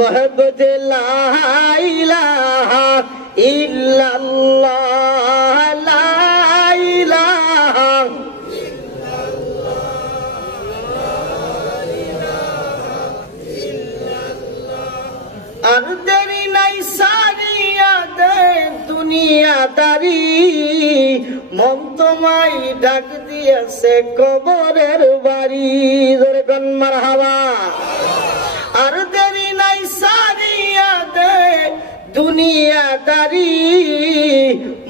मोहब्बत ला इलाहा इल्लल्लाह ला इलाहा আর দেরি নাই সারিয়া দে দুনিয়াদারি মন তোমায় ডাক দিয়েছে কবরের বাড়ি জোরে কোন মারহাবা আর দেরি নাই সারিয়া দে দুনিয়াদারি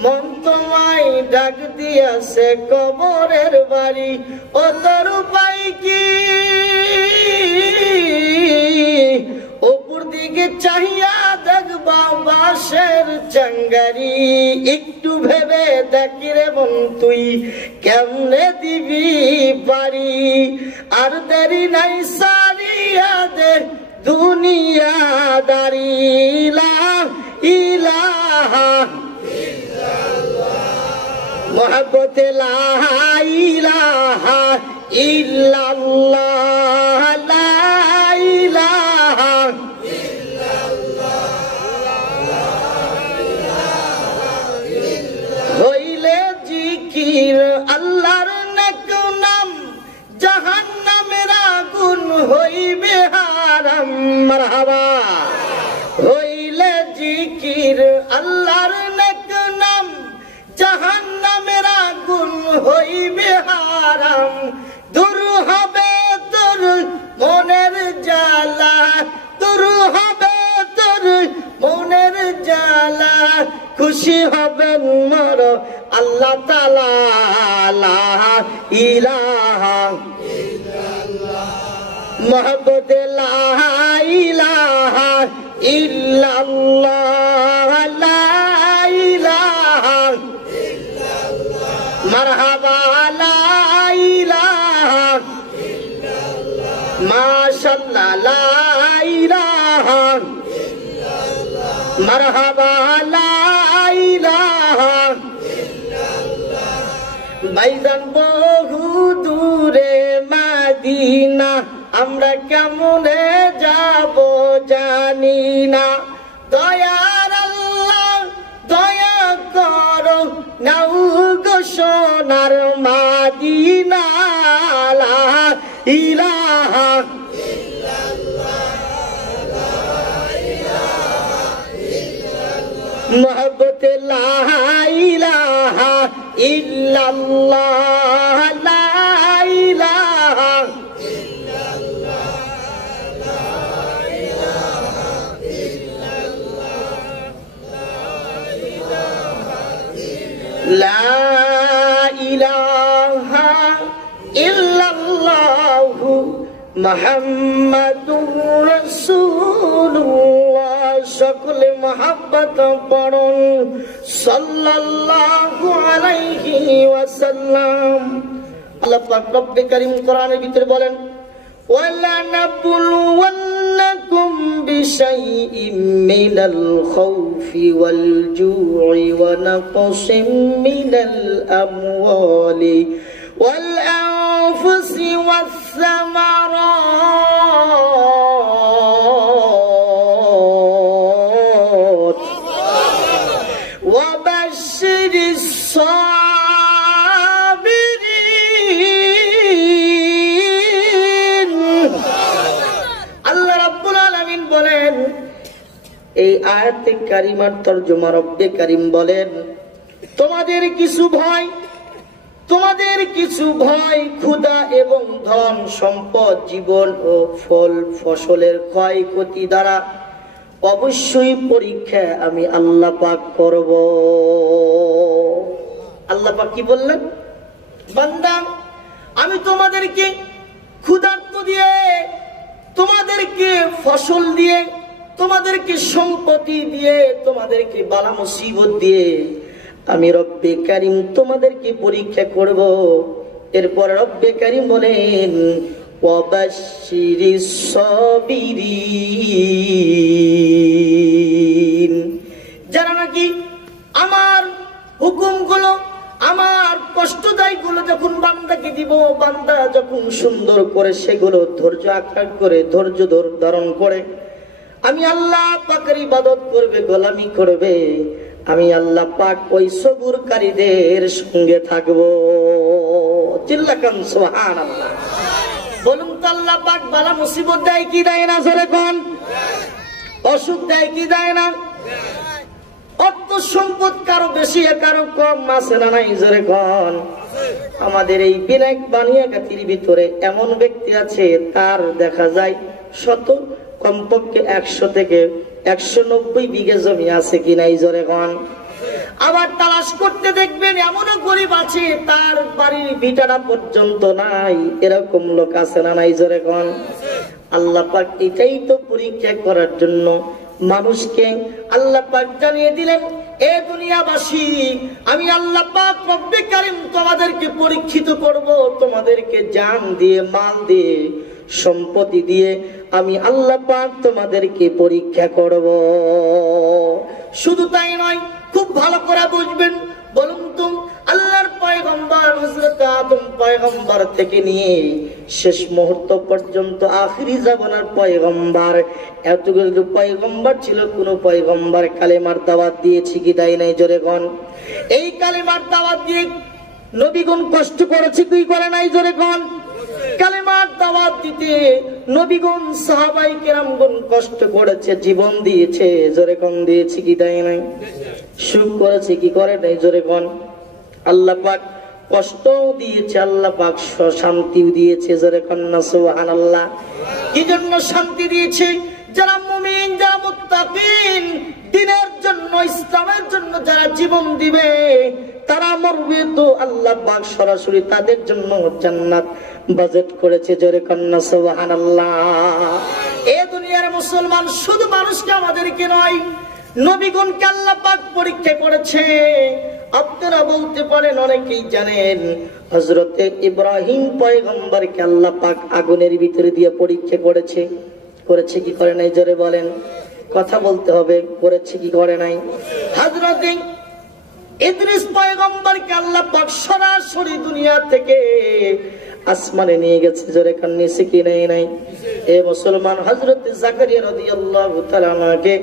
মন তোমায় ডাক দিয়েছে কবরের বাড়ি ও তোর উপায় কি উপর দিকে চাহিয়া দেখবা বাঁশের চাঙ্গারি একটু ভেবে দেখি রে মন তুই কেমনে দিবি পারি আর দেরি নাই সারিয়া দে দুনিয়াদারি লা ইলাহা মোহব্বত লা ইলাহা ইল্লাল্লাহ লা ইলাহা হইলে জিকির আল্লাহর নেক নাম জাহান্নামের আগুন হইবে হারাম মারহাবা হইলে জিকির আল্লাহর নেক নাম জাহান্নামের আগুন হইবে হারাম দূর হবে তোর মনের জ্বালা দূর হবে তোর মনের জ্বালা খুশি হবেন মোর আল্লাহ তাআলা লা ইলাহা ইল্লাল্লাহ মোহব্বত লা ইলাহা ইল্লাল্লাহ লা ইলাহা ইল্লাল্লাহ মারহাবা লা ইলাহা ইল্লাল্লাহ মাশাআল্লাহ লা ইলাহা ইল্লাল্লাহ মারহাবা লা ইলাহা ইল্লাল্লাহ ভাইজান বহু দূরে মদিনা আমরা কেমনে যাব জানি না দয়ার আল্লাহ দয়া করো নাও গো সোনার মদিনা লা ইলাহা ইল্লাল্লাহ লা ইলাহা ইল্লাল্লাহ মোহব্বত লা ইলাহা ইল্লাল্লাহ লা ইলাহা লা ইলাহা ইল্লাল্লাহু মুহাম্মাদুর রাসূলুল্লাহ সকলে মহব্বত পড়ুন সাল্লাল্লাহু আলাইহি ওয়াসাল্লাম আল্লাহ পাক রব্বে কারীম কোরআনের ভিতরে বলেন ওয়ালা নাবলুওয়ান্নাকুম বিশাইইম মিনাল খাউফি ওয়াল জু'i ওয়া নাকসিম মিনাল আমওয়ালি ওয়াল আনফুসি ওয়াস সামারাত ওয়া বাশশিরিস এই আয়াতে কারিমার তরজমা রব্বে কারীম বলেন তোমাদের কিছু ভয় ক্ষুধা এবং ধন সম্পদ জীবন ও ফল ফসলের ক্ষয়ক্ষতি দ্বারা অবশ্যই পরীক্ষা আমি আল্লাহ পাক করব আল্লাহ পাক কি বললেন বান্দা আমি তোমাদেরকে ক্ষুধার্ত দিয়ে তোমাদেরকে ফসল দিয়ে তোমাদেরকে সম্পত্তি দিয়ে তোমাদেরকে বালা মুসিবত দিয়ে আমি রব্বে কারীম তোমাদেরকে পরীক্ষা করব এরপর রব্বে কারীম বলেন ওয়াবাশশিরিস সাবিরিন যারা নাকি আমার হুকুমগুলো আমার কষ্টদায়গুলো যখন বান্দাকে দিব বান্দা যখন সুন্দর করে সেগুলো ধৈর্য আঁকড়ে করে ধৈর্য ধারণ করে আমি আল্লাহ পাকের ইবাদত করবে, গোলামি করবে, আমি আল্লাহ পাক ওই সবুরকারীদের সঙ্গে থাকবো। চিল্লাকান সুবহানাল্লাহ। বলুন তো আল্লাহ পাক বালা মুসিবত দেয় কি দেয় না? জোরে কোন? অসুখ দেয় কি দেয় না? অর্থ সম্পদ কারো বেশি কারো কম আছে না নাই? জোরে কোন? আমাদের এই বিনায়ক বানিয়াগাতির ভিতরে এমন ব্যক্তি আছে, তার দেখা যায় কমপক্ষে 100 থেকে 190 বিঘে জমি আছে কি নাই? জোরে কোন? আবার তালাশ করতে দেখবেন এমনও গরিব আছে, তার বাড়ির ভিটাটা পর্যন্ত নাই। এরকম লোক আছে না নাই? জোরে কোন? আল্লাহ পাক এটাই তো পরীক্ষা করার জন্য মানুষকে আল্লাহ পাক জানিয়ে দিলেন, এ দুনিয়াবাসী, আমি আল্লাহ পাক রব্বে কারীম তোমাদেরকে পরীক্ষিত করব, তোমাদেরকে জান দিয়ে, মাল দিয়ে, সম্পত্তি দিয়ে আমি আল্লাহ পাক তোমাদেরকে পরীক্ষা করব। শুধু তাই নয়, খুব ভালো করে বুঝবেন। বলুন তো আল্লাহর পয়গম্বর হযরত আদম পয়গম্বর থেকে নিয়ে শেষ মুহূর্ত পর্যন্ত আখিরি জামানার পয়গম্বর, এতগুলো পয়গম্বর ছিল, কোন পয়গম্বর কালেমার দাওয়াত দিয়েছে কি দেয় নাই? জোরে কোন? এই কালেমার দাওয়াত দিয়ে নবীগণ কষ্ট করেছে কি করে নাই? জোরে কোন? কালেমার দাওয়াত দিতে নবীগণ সাহাবায়ে কেরামগণ কষ্ট করেছে, জীবন দিয়েছে। জোরে কোন? দিয়েছে কি দেয় নাই? সুখ করেছে কি করে নাই? জোরে কোন? আল্লাহ পাক কষ্টও দিয়েছে, আল্লাহ পাক শান্তিও দিয়েছে। জোরে কোন না সুবহানাল্লাহ। কি জন্য শান্তি দিয়েছে? যারা মুমিন, যারা মুত্তাকিন, দ্বীনের জন্য, ইসলামের জন্য যারা জীবন দিবে, তারা মরবে তো আল্লাহ পাক সরাসরি তাদের জন্য জান্নাত বাজেট করেছে। জোরে কোন না সুবহানাল্লাহ। এই দুনিয়ার মুসলমান শুধু মানুষকে, আমাদেরকে নয়, নবীগণকে আল্লাহ পাক পরীক্ষা করেছে। আপনারা বলতে পারেন, অনেকেই জানেন, হযরতে ইব্রাহিম পয়গম্বরকে আল্লাহ পাক আগুনের ভিতরে দিয়ে পরীক্ষা করেছে। করেছে কি করে নাই? জোরে বলেন, কথা বলতে হবে। করেছে কি করে নাই? হযরতে ইদ্রিস পয়গম্বরকে আল্লাহ পাক সরাসরি দুনিয়া থেকে আসমানে নিয়ে গেছে। জোরে কান নিছে কি নাই? নাই। এ মুসলমান, হযরত জাকারিয়া রাদিয়াল্লাহু তাআলা আনহুকে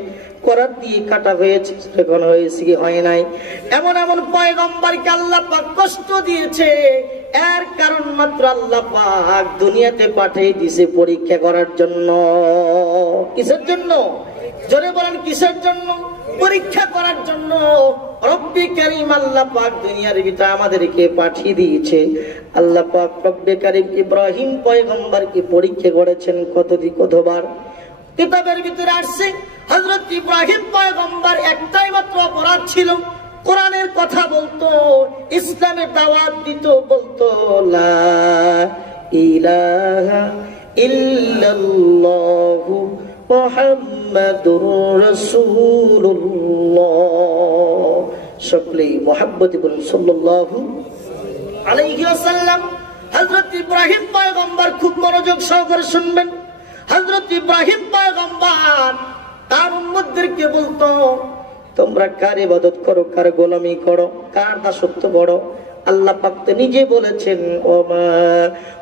করাত দিয়ে কাটা হয়েছে। যখন হয়েছে কি হয় নাই? এমন এমন পয়গম্বরকে আল্লাহ পাক কষ্ট দিয়েছে, এর কারণ মাত্র আল্লাহ পাক দুনিয়াতে পাঠিয়ে দিয়েছে পরীক্ষা করার জন্য। কিসের জন্য? জোরে বলেন, কিসের জন্য? পরীক্ষা করার জন্য রব্বে কারীম আল্লাহ পাক দুনিয়ার ভিতরে আমাদেরকে পাঠিয়ে দিয়েছে। আল্লাহ পাক রব্বে কারীম ইব্রাহিম পয়গম্বরকে পরীক্ষা করেছেন কতবার? কিতাবের ভিতরে আসছে, হযরত ইব্রাহিম পয়গম্বর একটাই মাত্র অপরাধ ছিল, কোরআনের কথা বলতো, ইসলামের দাওয়াত দিত, বলতো লা ইলাহা ইল্লাল্লাহু মুহাম্মাদুর রাসূলুল্লাহ। সকলেই মুহাব্বতে বলুন সাল্লাল্লাহু আলাইহি ওয়াসাল্লাম। হযরত ইব্রাহিম পয়গম্বর খুব মনোযোগ সহকারে শুনবেন। হযরত ইব্রাহিম পয়গম্বর তার উম্মতদেরকে বলতো, তোমরা কার ইবাদত করো, কার গোলামি করো, কার দাসত্ব করো? আল্লাহ পাক তো নিজে বলেছেন, ওমা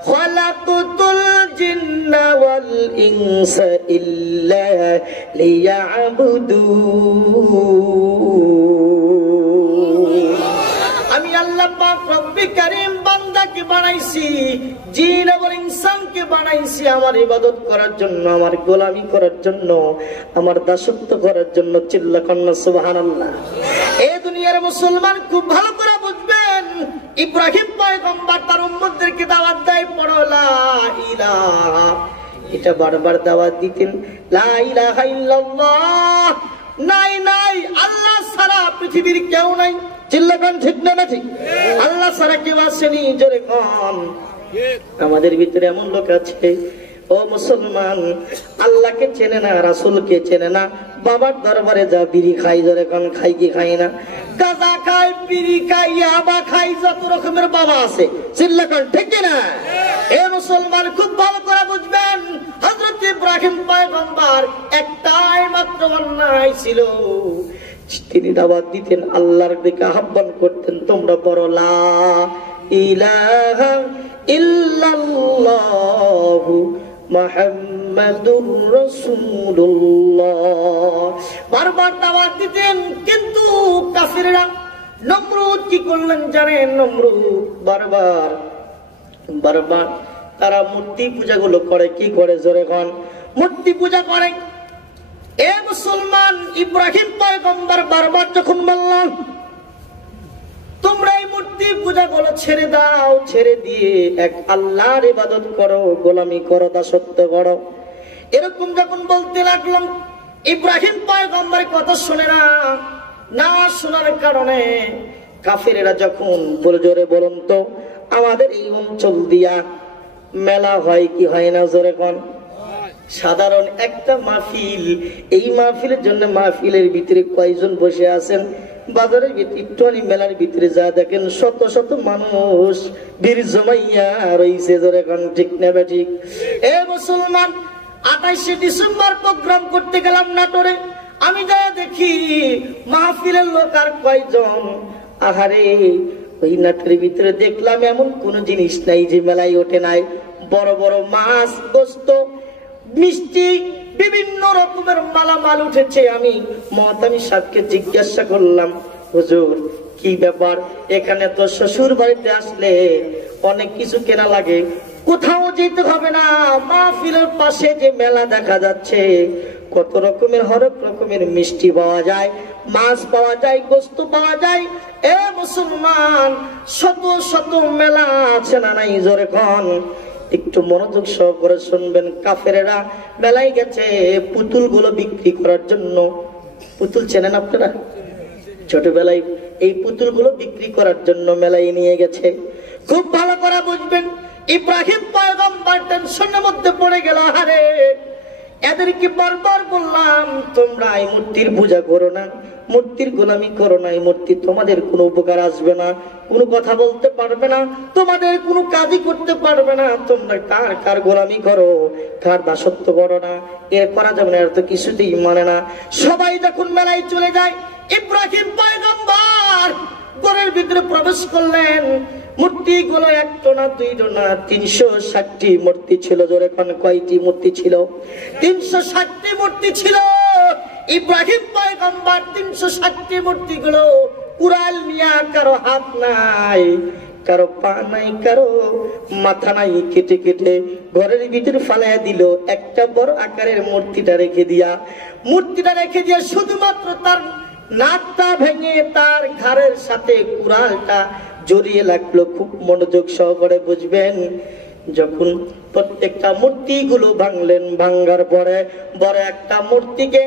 খালাকুতুল জিন্না ওয়াল ইনসা ইল্লা লিয়াবুদুন। আমি আল্লাহ পাক রব্বে কারীম বান্দাকে বানাইছি, জিন এবং ইনসানকে বানাইছি আমার ইবাদত করার জন্য, আমার গোলামি করার জন্য, আমার দাসত্ব করার জন্য। চিল্লা কন্না সুবহানাল্লাহ। এই দুনিয়ার মুসলমান খুব ভালো করে বুঝবেন, ইব্রাহিম পয়গম্বর তার উম্মতদেরকে দাওয়াত দেয়, পড়ো লা ইলাহা, এটা বারবার দাওয়াত দিতেন, লা ইলাহা ইল্লাল্লাহ, নাই নাই আল্লাহ ছাড়া পৃথিবীর কেউ নাই। চিল্লাকান ঠিক না? না ঠিক? আল্লাহ ছাড়া কেউ আসেনি। জোরে কোন? আমাদের ভিতরে এমন লোক আছে, ও মুসলমান, আল্লাহকে চেনে না, রাসূলকে চেনে না, বাবার দরবারে যা বিড়ি খাই। জোরে কোন? খাই কি খাই না? গাঁজা খাই, বিড়ি খাই, ইয়াবা খাই, যত রকমের বাবা আছে। চিল্লাকান ঠিক না? এ মুসলমান খুব ভালো করে বুঝবেন, হযরত ইব্রাহিম পয়গম্বর একটাই মাত্র অন্যায় ছিল, তিনি দাওয়াত দিতেন, আল্লাহর দিকে আহ্বান করতেন, তোমরা পড়ো লা ইলাহা ইল্লাল্লাহু মুহাম্মাদুর মুহাম্মাদুর রাসূলুল্লাহ। বারবার দাওয়াত দিতেন, কিন্তু কাফিররা নমরুদ কি করলেন জানেন? নমরুদ বারবার তারা মূর্তি পূজা গুলো করে। কি করে? জোরে কোন? মূর্তি পূজা করে। এ মুসলমান, ইব্রাহিম পয়গম্বর বারবার যখন বললেন তোমরা এই মূর্তি পূজা গুলো ছেড়ে দাও, ছেড়ে দিয়ে এক আল্লাহর ইবাদত করো, গোলামি করো, দাসত্ব করো, এরকম যখন বলতে লাগলাম, ইব্রাহিম পয়গম্বরের কথা শুনে না শোনার কারণে কাফিরেরা যখন বলে, জোরে বলুন তো, আমাদের এই অঞ্চল দিয়া মেলা হয় কি হয় না? জোরে কোন? সাধারণ একটা মাহফিল, এই মাহফিলের জন্য মাহফিলের ভিতরে কয়জন বসে আছেন? বাজারের ভিতরে মেলার ভিতরে যা দেখেন শত শত মানুষ ভিড় জমাইয়া রয়েছে। জোরে কোন? ঠিক না ঠিক? এ মুসলমান, 28শে ডিসেম্বর প্রোগ্রাম করতে গেলাম নাটোরে। আমি যা দেখি মাহফিলের লোক আর কয়জন। আহারে, ওই নাটোরের ভিতরে দেখলাম এমন কোন জিনিস নাই যে মেলায় ওঠে নাই। বড় বড় মাছ, গোস্ত, মিষ্টি, বিভিন্ন রকমের মালামাল উঠেছে। আমি মহতামি সাহেবকে জিজ্ঞাসা করলাম, হুজুর কি ব্যাপার? এখানে তো শ্বশুর বাড়িতে আসলে অনেক কিছু কেনা লাগে, কোথাও যেতে হবে না, মাহফিলের পাশে যে মেলা দেখা যাচ্ছে, কত রকমের হরেক রকমের মিষ্টি পাওয়া যায়, মাছ পাওয়া যায়, গোস্ত পাওয়া যায়। এ মুসলমান, শত শত মেলা আছে না নাই? জোরে কোন? একটু মনোযোগ সহকারে শুনবেন। কাফেরেরা মেলায় গেছে পুতুল গুলো বিক্রি করার জন্য। পুতুল চেনেন আপনারা? ছোটবেলায় এই পুতুল গুলো বিক্রি করার জন্য মেলায় নিয়ে গেছে। খুব ভালো করে বুঝবেন, ইব্রাহিম পয়গম্বর টেনশনের মধ্যে পড়ে গেল। আরে, এদেরকে বারবার বললাম তোমরা এই মূর্তির পূজা করো না, মূর্তির গোলামি করো না, এই মূর্তি তোমাদের কোনো উপকার আসবে না, কোনো কথা বলতে পারবে না, তোমাদের কোনো কাজই করতে পারবে না। তোমরা কার গোলামি করো, কার দাসত্ব করো না, এর করা যাবে না, এর তো কিছুতেই মানে না। সবাই যখন মেলায় চলে যায়, ইব্রাহিম পয়গম্বর ঘরের ভিতরে প্রবেশ করলেন। মূর্তি গুলো একটা না, দুইটা না, 360টি মূর্তি ছিল। জোরে কোন? কয়টি মূর্তি ছিল? 360টি মূর্তি ছিল। ইব্রাহিম পয়গম্বর 360টি মূর্তি গুলো কুড়াল নিয়া, কারো হাত নাই, কারো পা নাই, কারো মাথা নাই, কেটে কেটে ঘরের ভিতরে ফালাইয়া দিল। একটা বড় আকারের মূর্তিটা রেখে দিয়া শুধুমাত্র তার নাকটা ভেঙে তার ঘাড়ের সাথে কুড়ালটা জড়িয়ে লাগলো। খুব মনোযোগ সহকারে বুঝবেন। যখন প্রত্যেকটা মূর্তি গুলো ভাঙলেন, ভাঙ্গার পরে বড় একটা মূর্তিকে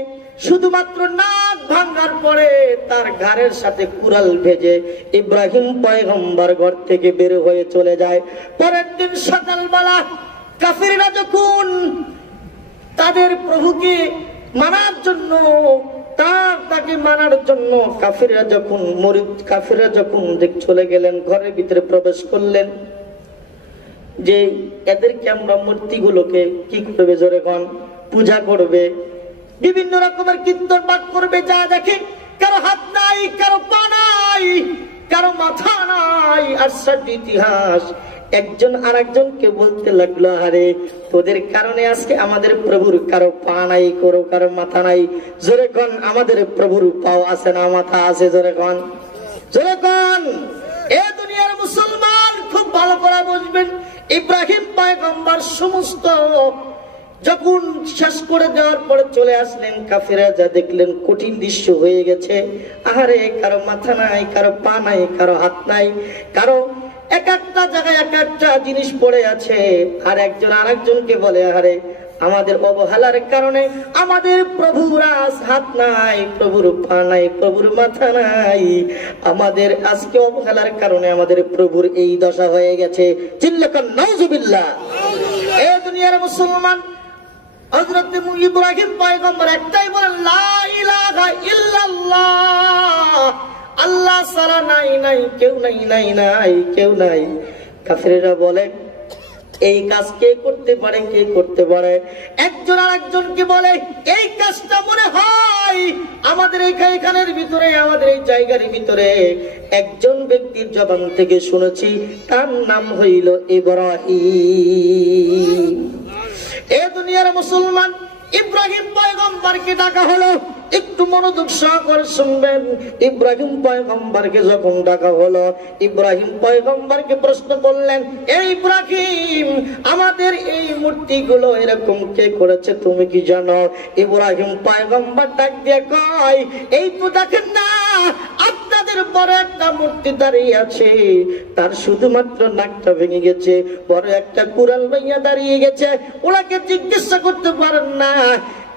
শুধুমাত্র নাক ভাঙ্গার পরে তার ঘাড়ের সাথে কুড়াল ভেজে ইব্রাহিম পয়গম্বর ঘর থেকে বের হয়ে চলে যায়। পরের দিন সকালবেলা কাফিররা যখন তাদের প্রভুকে মানার জন্য, তাকে মানার জন্য কাফিররা যখন চলে গেলেন, ঘরের ভিতরে প্রবেশ করলেন, যে এদেরকে আমরা মূর্তিগুলোকে কি করবে? জোরে কোন? পূজা করবে, বিভিন্ন রকমের কীর্তন পাঠ করবে। যা দেখে কারো হাত নাই, কারো পা নাই, কারো মাথা নাই। আর ইতিহাস একজন আরেকজনকে বলতে লাগলো, আরে তোদের কারণে আজকে আমাদের প্রভুর কারো পা নাই, কারো মাথা নাই। জোরে কোন? আমাদের প্রভুর পাও আছে না, মাথা আছে? জোরে কোন? জোরে কোন? এ দুনিয়ার মুসলমান, খুব ভালো করে বুঝবেন। ইব্রাহিম পয়গম্বর সমস্ত যখন শেষ করে দেওয়ার পরে চলে আসলেন, কাফিরা যা দেখলেন কঠিন দৃশ্য হয়ে গেছে। আহারে, কারো মাথা নাই, কারো পা নাই, কারো হাত নাই, কারো এক একটা জায়গায় এক একটা জিনিস পড়ে আছে। আর একজন আরেকজনকে বলে, আহারে আমাদের অবহেলার কারণে আমাদের প্রভুর হাত নাই, প্রভুর পা নাই, প্রভুর মাথা নাই, আমাদের আজকে অবহেলার কারণে আমাদের প্রভুর এই দশা হয়ে গেছে। চিল্লাকান নাউজুবিল্লাহ। এ দুনিয়ার মুসলমান, হযরত ইব্রাহিম পয়গম্বর একটাই বলেন, লা ইলাহা ইল্লাল্লাহ, আল্লাহ ছাড়া নাই, নাই কেউ নাই, নাই নাই কেউ নাই। কাফিররা বলে, এই কাজ কে করতে পারে, কে করতে পারে? একজন আরেকজনকে বলে, এই কাজটা মনে হয় আমাদের এখানের ভিতরে, আমাদের এই জায়গার ভিতরে একজন ব্যক্তির জবান থেকে শুনেছি, তার নাম হইল ইব্রাহিম। দুনিয়ার মুসলমান, ইব্রাহিম পয়গম্বরকে ডাকা হলো। একটু মনোযোগ সহকারে শুনবেন। ইব্রাহিম পয়গম্বরকে যখন ডাকা হলো, ইব্রাহিম পয়গম্বরকে প্রশ্ন করলেন, এই ইব্রাহিম, আমাদের এই মূর্তিগুলো এরকম কে করেছে তুমি কি জানো? ইব্রাহিম পয়গম্বর ডাক দিয়ে কয়, এই তো দেখেন না, আপনাদের বড় একটা মূর্তি দাঁড়িয়ে আছে, তার শুধুমাত্র নাকটা ভেঙে গেছে, বড় একটা কুড়াল ভাইয়া দাঁড়িয়ে গেছে, ওনাকে জিজ্ঞাসা করতে পারেন না?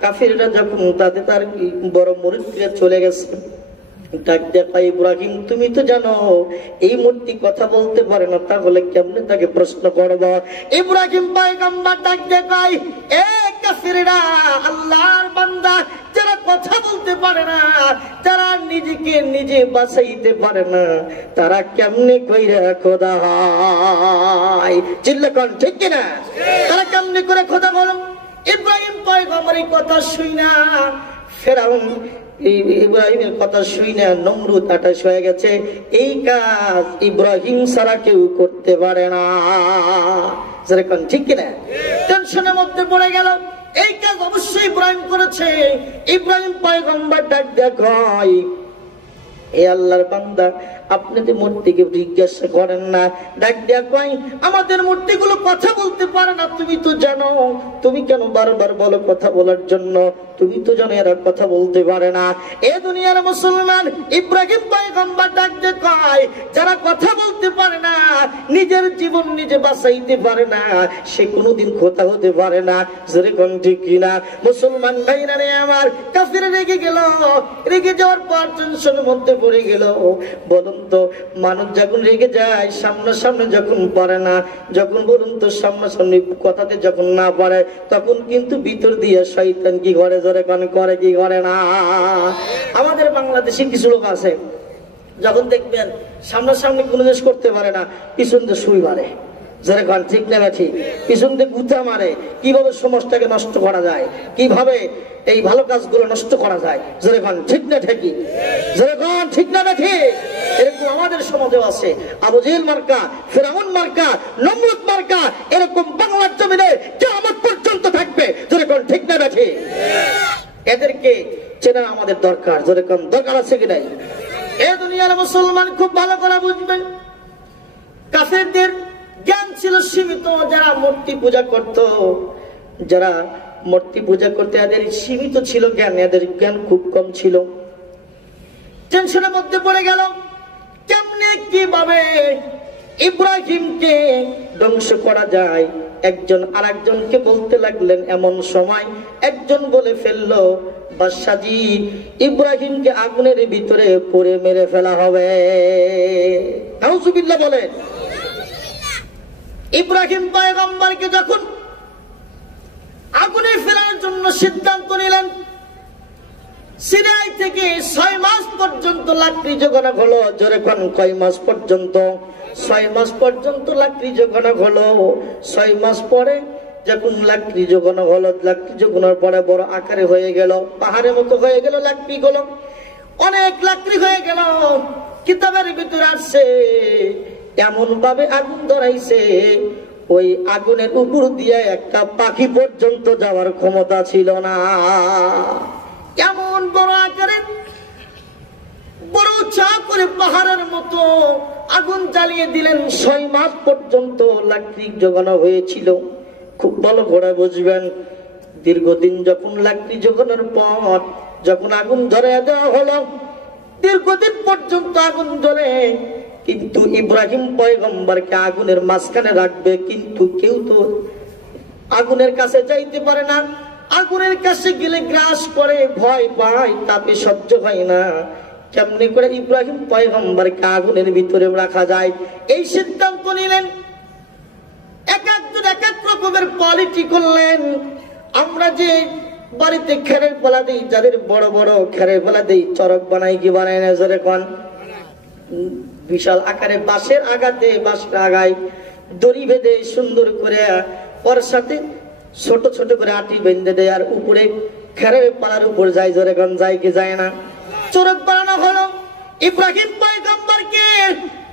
কাফিররা যখন তাদের তার বড় মুরিদকে চলে গেছে, ডাক দেখা, ইব্রাহিম তুমি তো জানো এই মূর্তি কথা বলতে পারে না, তাহলে কেমনে তাকে প্রশ্ন করব? ইব্রাহিম পয়গম্বর ডাক দেখায়, এ কাফিররা, আল্লাহর বান্দা যারা কথা বলতে পারে না, যারা নিজেকে নিজে বাঁচাইতে পারে না, তারা কেমনে কইরা খোদা হয়? চিল্লা কোন ঠিক কিনা? তারা কেমনে করে খোদা বলো? ইব্রাহিম পয়গম্বরের কথা শুই না ফেরাউন, ইব্রাহিমের কথা শুই না নমরুদ আটাশ হয়ে গেছে। এই কাজ ইব্রাহিম ছাড়া কেউ করতে পারে না। যেরকম ঠিক কিনা? টেনশনের মধ্যে পড়ে গেল। এই কাজ অবশ্যই ইব্রাহিম করেছে। ইব্রাহিম পয়গম্বর ডাক দেখায়, এ আল্লাহর বান্দা, আপনি যে মূর্তিকে জিজ্ঞাসা করেন না, ডাক দিয়া কয়, আমাদের মূর্তিগুলো কথা বলতে পারে না, তুমি তো জানো, তুমি কেন বারবার বলো কথা বলার জন্য? তুমি তো জানো এরা কথা বলতে পারে না। এ দুনিয়ার মুসলমান, ইব্রাহিম পয়গম্বর ডাক দিয়ে কয়, যারা কথা বলতে পারে না, নিজের জীবন নিজে বাঁচাইতে পারে না, সে কোনোদিন খোদা হতে পারে না। যেরকম ঠিক কিনা? মুসলমান ভাইরা রে আমার, কাফির রেগে গেল। রেগে যাওয়ার পর টেনশনের মধ্যে পড়ে গেল। বলুন তো, মানুষ যখন রেগে যায়, সামনাসামনি যখন পারে না, যখন বলুন তো সামনাসামনি কথাতে যখন না পারে, তখন কিন্তু ভিতর দিয়ে শয়তান কি করে, জোরে কান করে কি করে না? আমাদের বাংলাদেশে কিছু লোক আছে, যখন দেখবেন সামনাসামনি কোনো জিনিস করতে পারে না, পিছন দিয়ে সুই মারে। যারা গান ঠিক না ঠিক, পিছন দিয়ে গুতা মারে, কিভাবে সমাজটাকে নষ্ট করা যায়, কিভাবে এই ভালো কাজগুলো নষ্ট করা যায়। যারা গান ঠিক না ঠিকই, যারা গান ঠিক না ঠিক, এরকম আমাদের সমাজেও আছে। আবু জেহেল মার্কা, ফিরআউন মার্কা, নমরুদ মার্কা, এরকম বাংলার জমিনে কিয়ামত পর্যন্ত থাকবে। যারা গান ঠিক না ঠিক, এদেরকে চেনা আমাদের দরকার। যারা গান দরকার আছে কি নাই? এ দুনিয়ার মুসলমান খুব ভালো করে বুঝবেন, কাফেরদের জ্ঞান ছিল সীমিত। যারা মূর্তি পূজা করত, যারা মূর্তি পূজা করতে, এদের সীমিত ছিল জ্ঞান, এদের জ্ঞান খুব কম ছিল। টেনশনের মধ্যে পড়ে গেল, কেমনে কিভাবে ইব্রাহিমকে ধ্বংস করা যায়। একজন আর একজনকে বলতে লাগলেন। এমন সময় একজন বলে ফেললো, বাদশাজি, ইব্রাহিমকে আগুনের ভিতরে পুড়ে মেরে ফেলা হবে। নাউজুবিল্লাহ বলেন। ইব্রাহিম পয়গম্বরকে যখন আগুনে ফেলার জন্য সিদ্ধান্ত নিলেন, সিরিয়ায় থেকে 6 মাস পর্যন্ত লাকড়ি জোগানো হলো। জোরে কোন কয় মাস পর্যন্ত? 6 মাস পর্যন্ত লাকড়ি জোগানো হলো। 6 মাস পরে যখন লাকড়ি জোগানো হলো, লাকড়ি জোগানোর পরে বড় আকারে হয়ে গেল, পাহাড়ের মতো হয়ে গেল লাকড়ি গুলো, অনেক লাকড়ি হয়ে গেল। কিতাবের ভিতরে আসছে, এমন ভাবে আগুন ধরাইছে, ওই আগুনের উপর দিয়ে একটা পাখি পর্যন্ত যাওয়ার ক্ষমতা ছিল না। এমন বড় আকারে, বড় চা করে পাহাড়ের মতো আগুন জ্বালিয়ে দিলেন। 6 মাস পর্যন্ত লাকড়ি জোগানো হয়েছিল। খুব ভালো করে বুঝবেন, দীর্ঘদিন যখন লাকড়ি জোগানোর পর যখন আগুন ধরে দেওয়া হলো, দীর্ঘদিন পর্যন্ত আগুন জ্বলে, কিন্তু ইব্রাহিম পয়গম্বরকে আগুনের মাঝখানে রাখবে, কিন্তু কেউ তো আগুনের কাছে যাইতে পারে না। আগুনের কাছে গেলে গ্রাস করে, ভয় পায়, তাপে সহ্য হয় না। কেমনি করে ইব্রাহিম পয়গম্বরকে আগুনের ভিতরে রাখা যায়, এই সিদ্ধান্ত নিলেন। এক একজন এক এক রকমের পলিটি করলেন। আমরা যে বাড়িতে খেরের পালা দিই, যাদের বড় বড় খেরের পালা দিই, চরক বানাই কি বানাই না? জোরে কোন? বিশাল আকারে বাঁশের আগাতে, বাঁশের আগায় দড়ি বেঁধে সুন্দর করে, ওর সাথে ছোট ছোট করে আটি বেঁধে দেয়, আর উপরে খেরের পালার উপর যায়। জোরে কোন? যায় কি যায় না? চরক বানানো হলো। ইব্রাহিম পয়গম্বরকে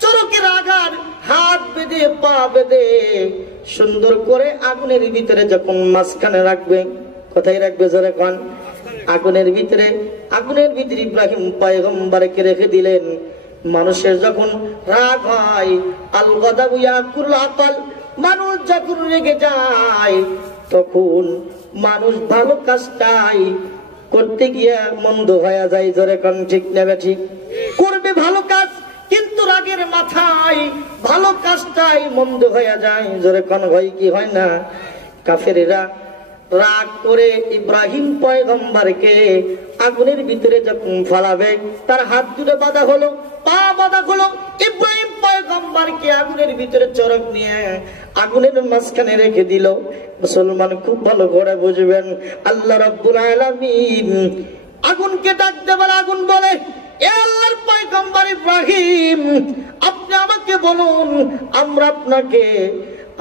চরকের আগার হাত বেঁধে, পা বেঁধে সুন্দর করে আগুনের ভিতরে যখন মাঝখানে রাখবে, কোথায় রাখবে জোরে কোন? আগুনের ভিতরে ইব্রাহিম পয়গম্বরকে রেখে দিলেন। মানুষের যখন রাগ হয়, আল গাদাবু ইয়াকুল আকল, মানুষ যখন রেগে যায় তখন মানুষ ভালো কাজটাই করতে গিয়া মন্দ হয়ে যায়। জোরে কোন ঠিক না ঠিক? করবে ভালো কাজ কিন্তু রাগের মাথায় ভালো কাজটাই মন্দ হয়ে যায়। জোরে কোন হয় কি হয় না? কাফেরেরা রাগ করে ইব্রাহিম পয়গম্বরকে আগুনের ভিতরে যখন ফালাবে, তার হাত দুটো বাঁধা হলো, পা বাঁধা হলো, ইব্রাহিম পয়গম্বরকে আগুনের ভিতরে চড়ক নিয়ে আগুনের মাঝখানে রেখে দিল। মুসলমান খুব ভালো করে বুঝবেন, আল্লাহ রাব্বুল আলামিন আগুনকে ডাক দেবার, আগুন বলে, এ আল্লাহর পয়গম্বর ইব্রাহিম, আপনি আমাকে বলুন, আমরা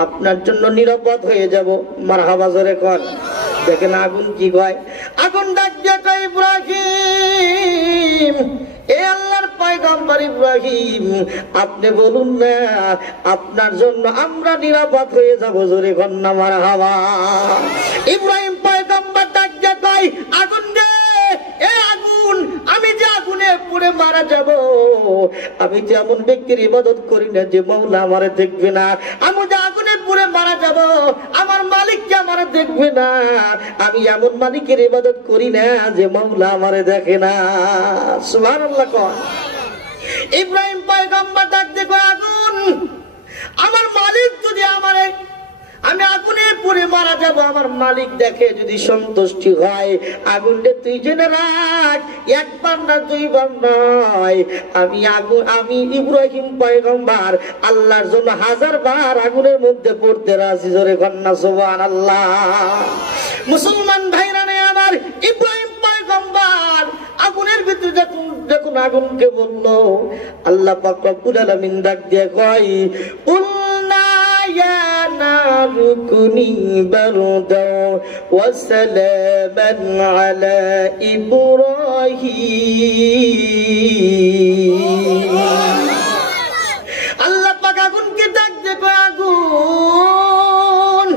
আপনার জন্য নিরাপদ হয়ে যাব। মারহাবা জোরে কোন। দেখেন আগুন কি কয়, আগুন ডাক দিয়ে কয়, ইব্রাহিম, এ আল্লাহর পয়গম্বর ইব্রাহিম, আপনি বলুন না, আপনার জন্য আমরা নিরাপদ হয়ে যাব। জোরে কোন না মারহাবা। ইব্রাহিম পয়গম্বর ডাক দিয়ে কয়, আগুন রে, এ আগুন, আমি যে আগুনে পুড়ে মারা যাব, আমি যে এমন ব্যক্তির ইবাদত করি না যে মওলা আমারে দেখবে না। আমি যে আগুনে পুড়ে মারা যাব, আমার মালিককে আমারে দেখবে না। আমি এমন মালিকের ইবাদত করি না যে মওলা আমারে দেখে না। সুবহানাল্লাহ কয়। ইব্রাহিম পয়গম্বর ডাক দিয়ে কয়, আগুন, আমার মালিক যদি আমি আগুনে পুড়ে মারা যাব, আমার মালিক দেখে যদি সন্তুষ্টি হয়, আগুনটা তুই জেনে রাখ, একবার না দুইবার নয়, আমি ইব্রাহিম পয়গম্বর আল্লাহর জন্য 1000 বার আগুনের মধ্যে পড়তে রাজি। জোরে কন্যা সুবহানাল্লাহ। মুসলমান ভাইরা নে আমার, ইব্রাহিম পয়গম্বর আগুনের ভিতরে যখন আগুনকে বললো, আল্লাহ পাক রব্বুল আলামিন ডাক দিয়ে কয়, يا نار كوني بردا وسلاما على إبراهيم। আল্লাহ পাক আগুনকে ডাক দিয়ে কয়, আগুন,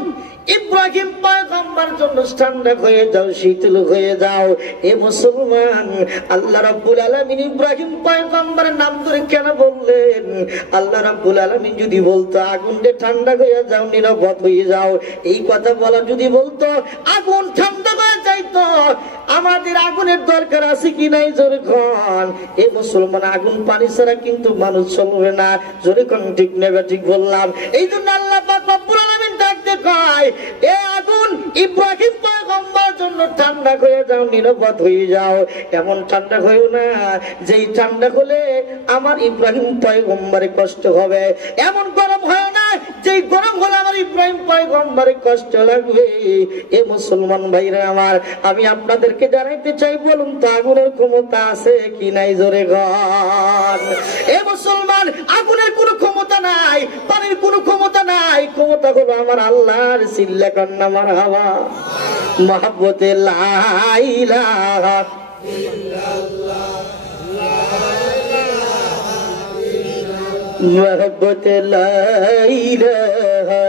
ইব্রাহিম পয়গম্বর জন্য ঠান্ডা হয়ে যাও, শীতল হয়ে যাও। এ মুসলমান, আল্লাহ রাব্বুল আলামিন ইব্রাহিম পয়গম্বরের নাম ধরে কেন বললেন? আল্লাহ রাব্বুল আলামিন যদি বলতো আগুনটা ঠান্ডা হয়ে যাও, নিরাপদ হয়ে যাও, এই কথা বলা যদি বলতো, আগুন ঠান্ডা হয়ে যাইতো, আমাদের আগুনের দরকার আছে কি নাই? জোরে কোন। এ মুসলমান, আগুন পানি ছাড়া কিন্তু মানুষ চলবে না। জোরে কোন ঠিক নেবে ঠিক বললাম। এই জন্য আল্লাহ পাক রব্বুল আলামিন ডাকতে কয়, এ আগুন, ইব্রাহিম পয়গম্বরের জন্য ঠান্ডা হয়ে যাও, নিরাপদ হয়ে যাও। এমন ঠান্ডা হয়েও না যেই ঠান্ডা হলে আমার ইব্রাহিম পয়গম্বরের কষ্ট হবে। এমন গরম হয় না যেই গরম হলে আমার ইব্রাহিম পয়গম্বরের কষ্ট লাগবে। এ মুসলমান ভাইরা আমার, আমি আপনাদেরকে জানাইতে চাই, বলুন তো আগুনের ক্ষমতা আছে কি নাই? জোরে গণ। এ মুসলমান, আগুনের কোনো ক্ষমতা নাই, পানির কোনো ক্ষমতা নাই, ক্ষমতা হলো আমার আল্লাহর। সিল্লা কন্যা মারহাবা। মহব্বতে লা ইলাহা ইল্লাল্লাহ, মহব্বতে লা ইলাহা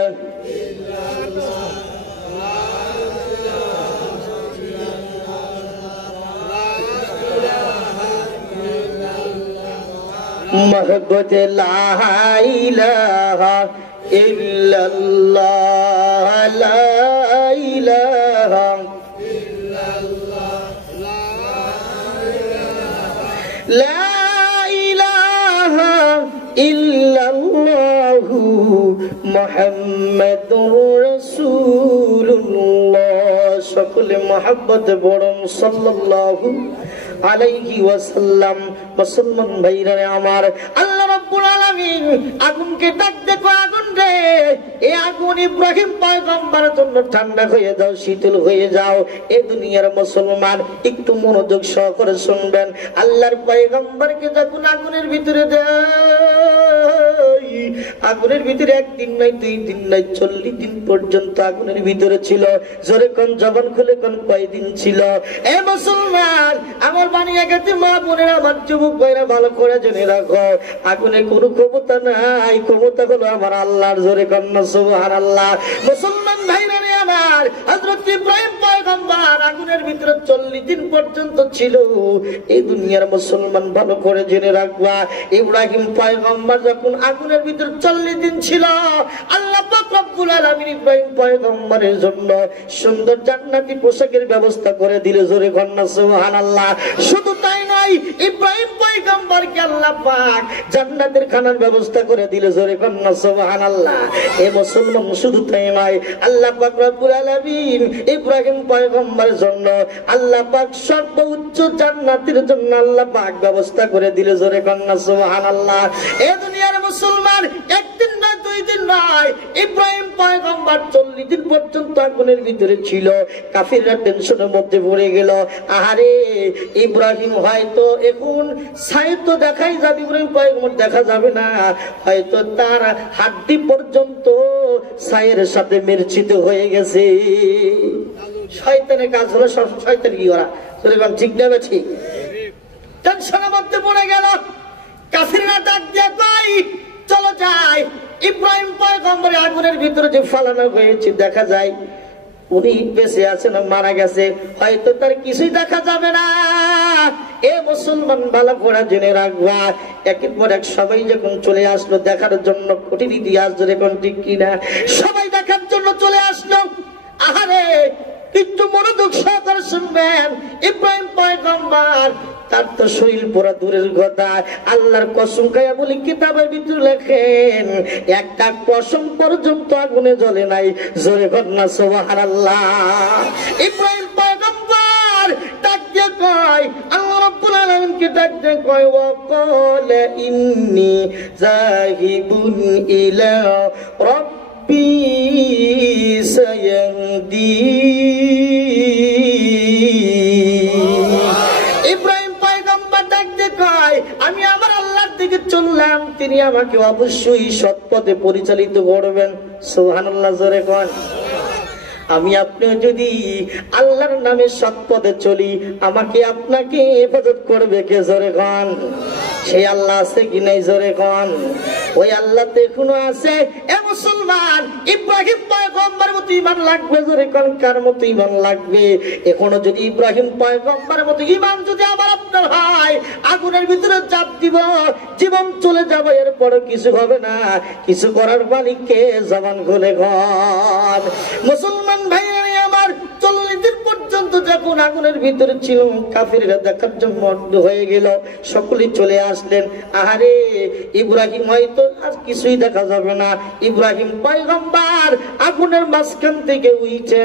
محبت لا إله إلا الله لا إله إلا الله لا إله إلا الله محمد رسول الله সকল মহব্বত বরং সাল্লাল্লাহু আলাইহি ওয়াসাল্লাম। মুসলমান ভাইরা আমার, আল্লাহ রাব্বুল আলামিন আগুনকে ডাক দেখো, আগুন রে, এই আগুন ইব্রাহিম পয়গম্বরের জন্য ঠান্ডা হয়ে যাও, শীতল হয়ে যাও। এ দুনিয়ার মুসলমান, একটু মনোযোগ সহকারে শুনবেন। আল্লাহর পয়গম্বরকে যখন আগুনের ভিতরে দেয়, আগুনের ভিতরে 1 দিন নয় 2 দিন নয় 40 দিন পর্যন্ত আগুনের ভিতরে ছিল। জোরে কোন, জবান খুলে কোন, কয়দিন ছিল? এ মুসলমান, আমার বাণী জায়গাতে মা বোনেরা, আমার যুবক ভাইরা ভালো করে জেনে রাখো, আগুনে কোনো ক্ষমতা নাই, ক্ষমতা হলো আমার আল্লাহর। জোরে কন্যা সুবহানাল্লাহ। মুসলমান ভাইরা রে আমার, হযরত ইব্রাহিম পয়গম্বর আগুনের ভিতরে 40 দিন পর্যন্ত ছিল। এই দুনিয়ার মুসলমান ভালো করে জেনে রাখবা, ইব্রাহিম পয়গম্বর যখন আগুনের ভিতরে 40 দিন ছিল, আল্লাহ পাক রব্বুল আলামিন ইব্রাহিম পয়গম্বরের জন্য সুন্দর জান্নাতি পোশাকের ব্যবস্থা করে দিলে। জোরে কন্যা সুবহানাল্লাহ। শুধু তাই নয়, ইব্রাহিম পয়গম্বরকে আল্লাহ পাক জান্নাতের খানার ব্যবস্থা করে দিলে। জোরে কন্যা সুবহানাল্লাহ। এ মুসলমান, শুধু তাই নয়, আল্লাহ পাক রব্বুল আলামিন ইব্রাহিম পয়গম্বরের জন্য আল্লাহ পাক সর্বোচ্চ জান্নাতের জন্য আল্লাহ পাক ব্যবস্থা করে দিলে। জোরে কন্যা সুবহানাল্লাহ। এ দুনিয়ার মুসলমান, একদিন না 2 দিন নয়, ইব্রাহিম পয়গম্বর 40 দিন পর্যন্ত আগুনের ভিতরে ছিল। কাফিররা টেনশনের মধ্যে পড়ে গেল। আরে ইব্রাহিম হয়তো এখন ছায়া দেখাই যাবে, ইব্রাহিম পয়গম্বর দেখা যাবে না, হয়তো তার হাড্ডি পর্যন্ত ছায়ের সাথে মিশ্রিত হয়ে গেছে। শয়তানের কাজ হলো সব শয়তান কি করা। ঠিক না ঠিক? টেনশনের মধ্যে পড়ে গেল। কাফিররা ডাক দিয়ে কই, চলো যাই। ইব্রাহিম পয়গম্বরের আগুনের ভিতরে যে ফালানো হয়েছে, দেখা যায় উনি বেঁচে আছে না মারা গেছে, হয়তো তার কিছুই দেখা যাবে না। এ মুসলমান, ভালো করে জেনে রাখবা, একের পর এক সবাই যখন চলে আসলো দেখার জন্য, কঠিন ইতিহাস ধরে কোন ঠিক কিনা, সবাই দেখার জন্য চলে আসলো। আহারে, একটু মনোযোগ সহকারে শুনবেন। ইব্রাহিম পয়গম্বর, তার তো শরীর পুরা দূরের কথা, আল্লাহর কসম খায়া বলি, কিতাবের ভিতরে লেখেন একটা পশম পর্যন্ত আগুনে জ্বলে নাই। জোরে কন্যা সুবহানাল্লাহ। ইব্রাহিম পয়গম্বর ডাক দিয়ে কয়, আল্লাহ রাব্বুল আলামিনকে ডাক দিয়ে কয়, ওয়া ক্বালা ইন্নী যাহিবুন ইলা রাব্বি সায়াহদি। আমি আমার আল্লাহর দিকে চললাম, তিনি আমাকে অবশ্যই সৎ পথে পরিচালিত করবেন। সুবহানাল্লাহ। জোরে কোন। আমি আপনিও যদি আল্লাহর নামে সৎ পথে চলি, আমাকে আপনাকে হেফাজত করবে কে? জোরে কোন। সেই আল্লাহ আছে কি নাই? জোরে কোন। ওই আল্লাহ তো এখনো আছে। এ মুসলমান, ইব্রাহিম পয়গম্বরের মতো ঈমান লাগবে। জোরে কোন। কার মতো ঈমান লাগবে? এখনো যদি ইব্রাহিম পয়গম্বরের মতো ঈমান যদি আমার আপনার হয়, আগুনের ভিতরে চাপ দিব, জীবন চলে যাবে, এরপরে কিছু হবে না। কিছু করার মালিককে জবান খুলে ঘর। মুসলমান ভাইরা আমার, 40 দিন পর্যন্ত যখন আগুনের ভিতরে ছিল, কাফিররা দেখার জন্য মগ্ন হয়ে গেল, সকলেই চলে আসলেন। আহারে, ইব্রাহিম হয়তো আর কিছুই দেখা যাবে না। ইব্রাহিম পয়গম্বর আগুনের মাঝখান থেকে উঠে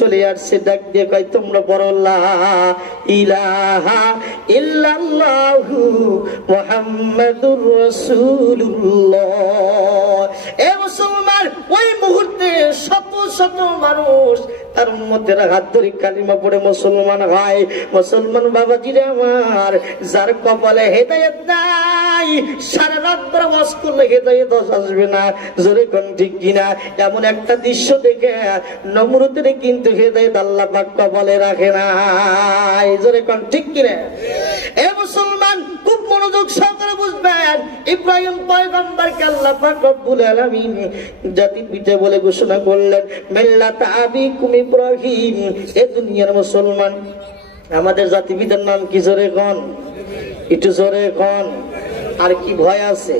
চলে আসছে, ডাক দিয়ে কয়, তোমরা বলো লা ইলাহা ইল্লাল্লাহু মুহাম্মাদুর রাসূলুল্লাহ। এ মুসলমান, ওই মুহূর্তে শত শত মানুষ তার মধ্যে হাত ধরে কালিমা পড়ে মুসলমান হয়। মুসলমান বাবাজিরা আমার, যার কপালে হেদায়েত নাই, সারা রাত ধরে ওয়াজ করলে হেদায়েত আসবে না। জোরে কোন ঠিক কিনা? এমন একটা দৃশ্য দেখে নমরুদের কিন্তু হেদায়েত আল্লাহ পাক কপালে রাখে না। জোরে কোন ঠিক কিনা? এ মুসলমান, খুব মনোযোগ সহকারে বুঝবেন, ইব্রাহিম পয়গম্বরকে আল্লাহ পাক রব্বুল আলামিন জাতির পিতা বলে ঘোষণা করলেন, মিল্লাত আবিকুম ইব্রাহিম। এ দুনিয়ার মুসলমান, আমাদের জাতি পিতার নাম কি? জোরে কোন। একটু জোরে কোন। আর কি ভয় আছে?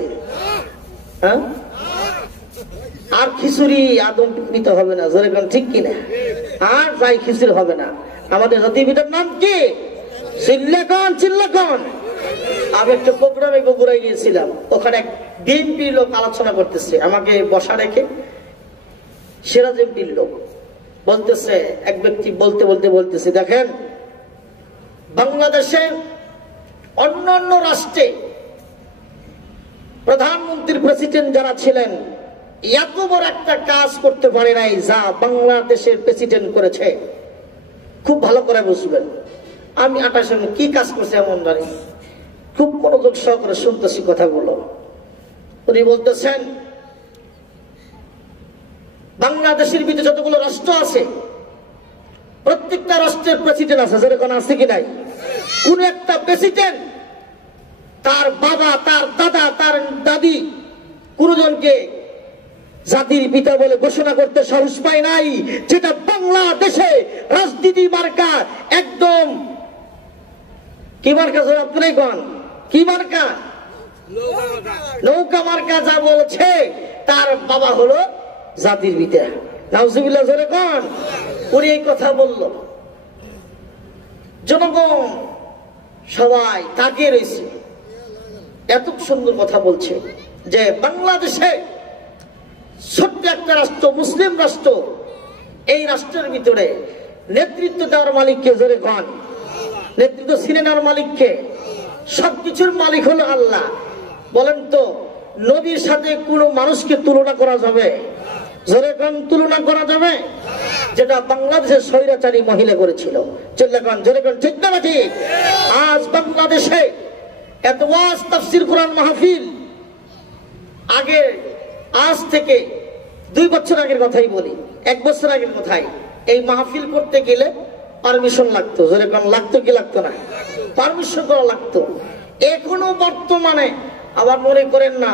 হ্যাঁ, আর খিচুড়ি আদম নিতে হবে না। জোরে কোন ঠিক কিনা? আর যাই খিচুড়ি হবে না। আমাদের জাতি পিতার নাম কি? চিল্লাকন, চিল্লাকন। আমি একটা প্রোগ্রামে বগুড়ায় গিয়েছিলাম, ওখানে এক বিএনপি লোক আলোচনা করতেছে, আমাকে বসা রেখে। সিরাজ এমপির লোক বলতেছে, এক ব্যক্তি বলতে বলতে বলতেছে, দেখেন বাংলাদেশে অন্যান্য রাষ্ট্রে প্রধানমন্ত্রী প্রেসিডেন্ট যারা ছিলেন, এত বড় একটা কাজ করতে পারে নাই যা বাংলাদেশের প্রেসিডেন্ট করেছে। খুব ভালো করে বুঝবেন। আমি 28 কি কাজ করছে এমন জানি। খুব মনোযোগ সহকারে শুনতেছি কথাগুলো। উনি বলতেছেন, বাংলাদেশের ভিতরে যতগুলো রাষ্ট্র আছে, প্রত্যেকটা রাষ্ট্রের প্রেসিডেন্ট আছে। যেরকম আছে কি নাই? কোন একটা প্রেসিডেন্ট তার বাবা, তার দাদা, তার দাদি কোনজনকে জাতির পিতা বলে ঘোষণা করতে সাহস পায় নাই, যেটা বাংলাদেশে রাজনীতি মার্কা একদম কি মার্কা স্যার আপনারাই কন, কি মার্কা? নৌকা মার্কা যা বলছে তার বাবা হলো জাতির পিতা। নাউজুবিল্লাহ জোরে কন। উনি এই কথা বলল, জনগণ সবাই তাকিয়ে রয়েছে, এত সুন্দর কথা বলছে যে বাংলাদেশে ছোট্ট একটা রাষ্ট্র, মুসলিম রাষ্ট্র, এই রাষ্ট্রের ভিতরে নেতৃত্ব দেওয়ার মালিককে জোরে কন, নেতৃত্ব সিনেমার মালিককে, সবকিছুর মালিক হলো আল্লাহ। বলেন তো নবীর সাথে কোন মানুষকে তুলনা করা যাবে? জোরে কন, তুলনা করা যাবে? যেটা বাংলাদেশের স্বৈরাচারী মহিলা করেছিল। চিল্লা কন, জোরে কন, ঠিক না ঠিক? আজ বাংলাদেশে এত ওয়াজ তাফসীর কোরআন মাহফিল, আগে আজ থেকে 2 বছর আগের কথাই বলি, 1 বছর আগের কথাই, এই মাহফিল করতে গেলে পারমিশন লাগতো। জোরে কন, লাগতো কি লাগতো না? পারমিশন করা লাগতো। এখনো বর্তমানে আবার মনে করেন না,